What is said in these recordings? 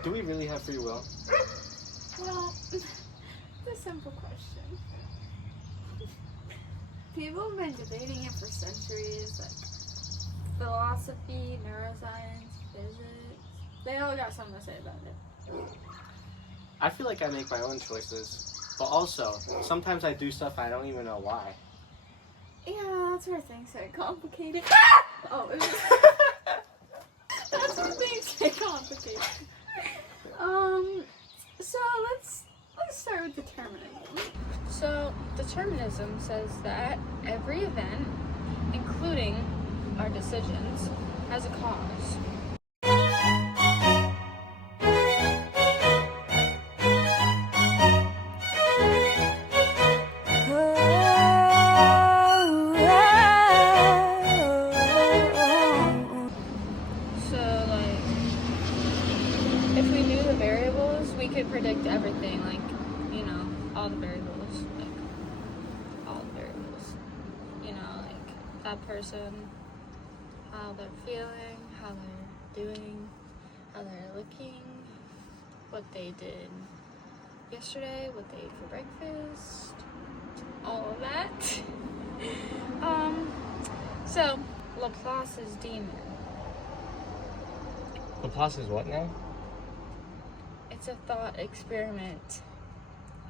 But do we really have free will? Well, it's a simple question. People have been debating it for centuries, like philosophy, neuroscience, physics. They all got something to say about it. I feel like I make my own choices. But also, sometimes I do stuff I don't even know why. Yeah, that's where things get complicated. Oh, it was... That's where things get complicated. So let's start with determinism. So determinism says that every event, including our decisions, has a cause. If we knew the variables, we could predict everything, like, you know, all the variables, you know, like that person, how they're feeling, how they're doing, how they're looking, what they did yesterday, what they ate for breakfast, all of that. So Laplace's demon. Laplace is what now? It's a thought experiment.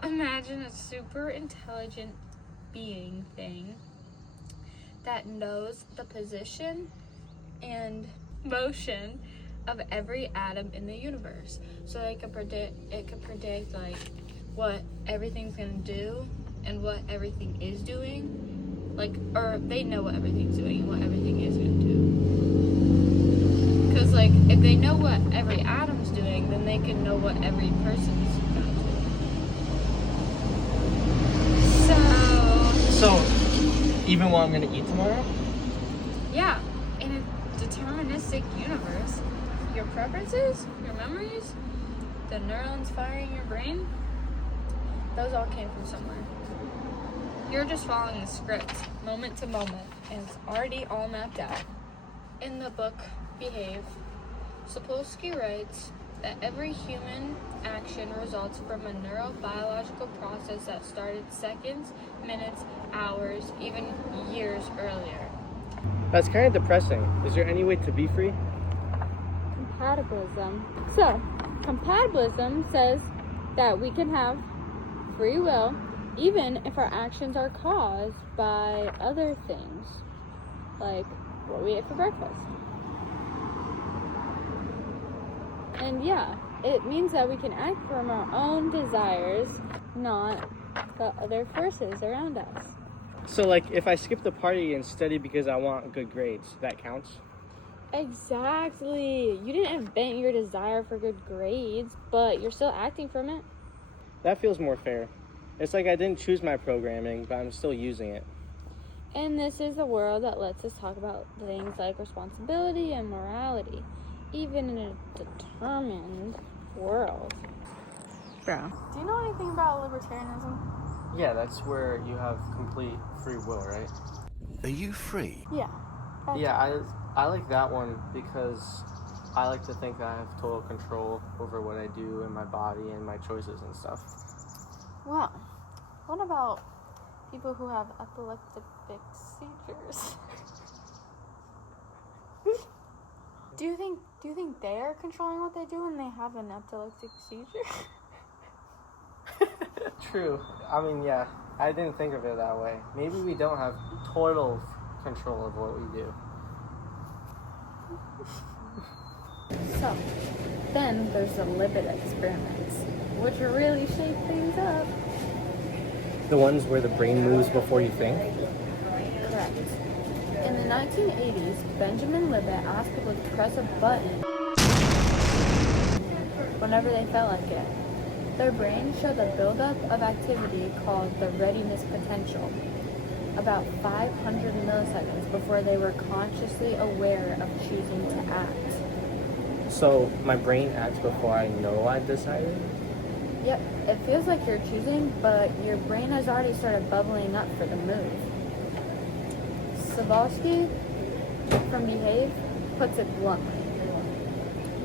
Imagine a super intelligent being thing that knows the position and motion of every atom in the universe. So it could predict like what everything's gonna do and what everything is doing. Like, or they know what everything's doing and what everything is gonna do. Because like if they know what every atom's doing, then they can know what every person's gonna do. So even what I'm gonna eat tomorrow? Yeah, in a deterministic universe, your preferences, your memories, the neurons firing your brain, those all came from somewhere. You're just following the script, moment to moment, and it's already all mapped out. In the book, Behave, Sapolsky writes that every human action results from a neurobiological process that started seconds, minutes, hours, even years earlier. That's kind of depressing. Is there any way to be free? Compatibilism. So, compatibilism says that we can have free will even if our actions are caused by other things, like what we ate for breakfast. And yeah, it means that we can act from our own desires, not the other forces around us. So like if I skip the party and study because I want good grades, that counts? Exactly. You didn't invent your desire for good grades, but you're still acting from it. That feels more fair. It's like I didn't choose my programming, but I'm still using it. And this is the world that lets us talk about things like responsibility and morality, even in a determined world. Bro, do you know anything about libertarianism? Yeah, that's where you have complete free will, right? Are you free? Yeah. Yeah, I like that one because I like to think I have total control over what I do and my body and my choices and stuff. Well, what about people who have epileptic seizures? Do you think they're controlling what they do when they have an epileptic seizure? True. I mean, yeah, I didn't think of it that way. Maybe we don't have total control of what we do. So, then there's the Libet experiments, which really shape things up. The ones where the brain moves before you think? Correct. In the 1980s, Benjamin Libet asked people to press a button whenever they felt like it. Their brains showed a buildup of activity called the readiness potential, about 500 milliseconds before they were consciously aware of choosing to act. So my brain acts before I know I decided? Yep, it feels like you're choosing, but your brain has already started bubbling up for the move. Sapolsky from Behave puts it bluntly.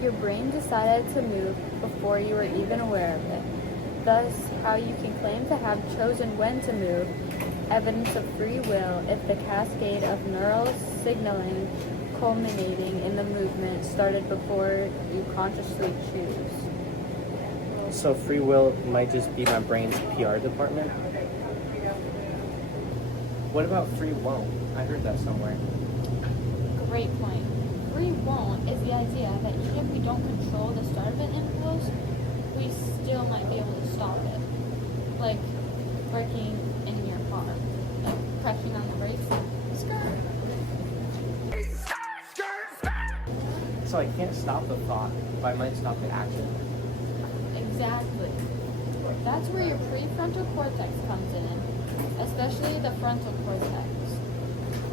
Your brain decided to move before you were even aware of it. Thus, how you can claim to have chosen when to move, evidence of free will if the cascade of neural signaling culminating in the movement started before you consciously choose. So free will might just be my brain's PR department? What about free won't? I heard that somewhere. Great point. Free won't is the idea that even if we don't control the start of an impulse, we still might be able to stop it. Like braking in your car. Like pressing on the brakes. Skirt. So I can't stop the thought, but I might stop the action. Exactly. That's where your prefrontal cortex comes in, especially the frontal cortex.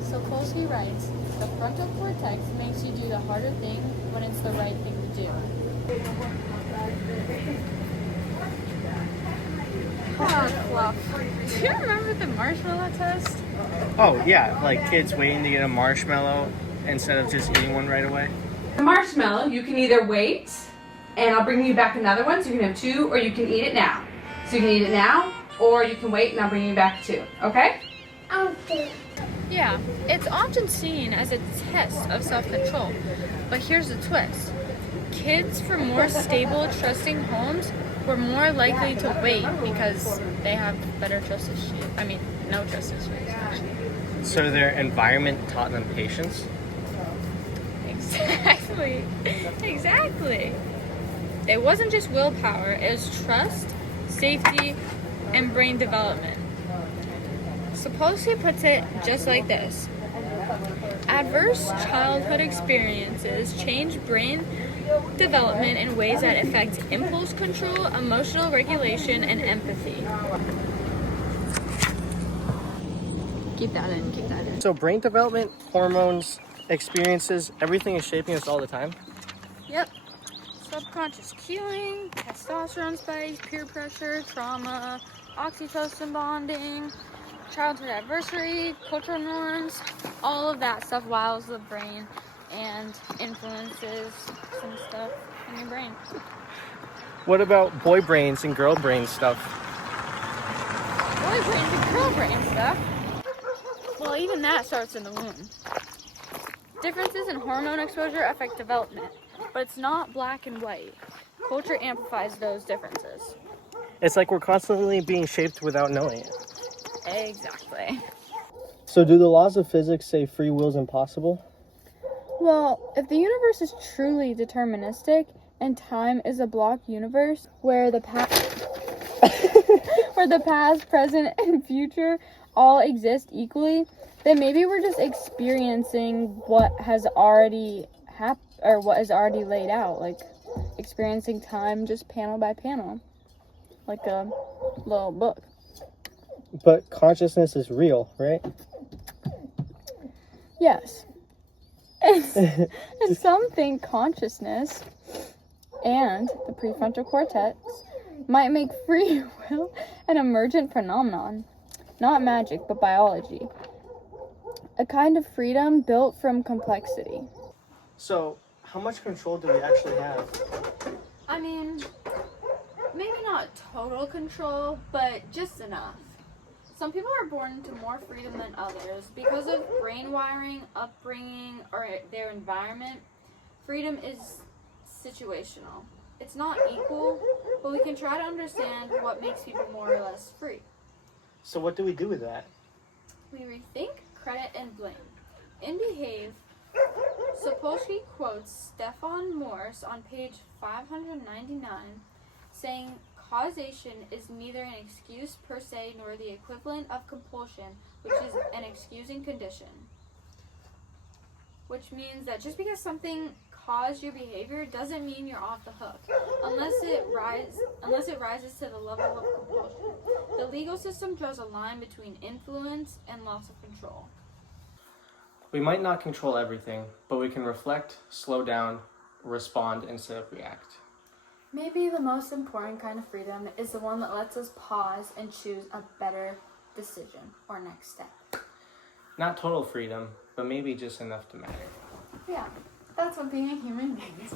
So Polsky writes, the frontal cortex makes you do the harder thing when it's the right thing to do. Oh, well, do you remember the marshmallow test? Oh yeah, like kids waiting to get a marshmallow instead of just eating one right away. The marshmallow, you can either wait, and I'll bring you back another one, so you can have two, or you can eat it now. So you can eat it now, or you can wait, and I'll bring you back two, okay? Yeah, it's often seen as a test of self-control, but here's the twist. Kids from more stable, trusting homes were more likely to wait because they have better trust issues. I mean, no trust issues, actually. So their environment taught them patience? Exactly. Exactly. It wasn't just willpower, it was trust, safety, and brain development. Sapolsky puts it just like this. Adverse childhood experiences change brain development in ways that affect impulse control, emotional regulation, and empathy. Keep that in. So brain development, hormones, experiences, everything is shaping us all the time? Yep. Subconscious cueing, testosterone spikes, peer pressure, trauma, oxytocin bonding, childhood adversity, cultural norms, all of that stuff wiles the brain and influences some stuff in your brain. What about boy brains and girl brain stuff? Boy brains and girl brain stuff? Well, even that starts in the womb. Differences in hormone exposure affect development, but it's not black and white. Culture amplifies those differences. It's like we're constantly being shaped without knowing it. Exactly. So do the laws of physics say free will is impossible? Well, if the universe is truly deterministic and time is a block universe where the past, present, and future all exist equally, then maybe we're just experiencing what has already what is already laid out, like experiencing time just panel by panel, like a little book. But consciousness is real, right? Yes. And some think consciousness and the prefrontal cortex might make free will an emergent phenomenon. Not magic, but biology. A kind of freedom built from complexity. So how much control do we actually have? I mean, maybe not total control, but just enough. Some people are born into more freedom than others because of brain wiring, upbringing, or their environment. Freedom is situational. It's not equal, but we can try to understand what makes people more or less free. So what do we do with that? We rethink, credit, and blame. In Behave, Sapolsky quotes Stefan Morse on page 599, saying, causation is neither an excuse per se nor the equivalent of compulsion, which is an excusing condition. Which means that just because something caused your behavior doesn't mean you're off the hook, unless it rises to the level of compulsion. The legal system draws a line between influence and loss of control. We might not control everything, but we can reflect, slow down, respond instead of react. Maybe the most important kind of freedom is the one that lets us pause and choose a better decision or next step. Not total freedom, but maybe just enough to matter. Yeah, that's what being a human being is.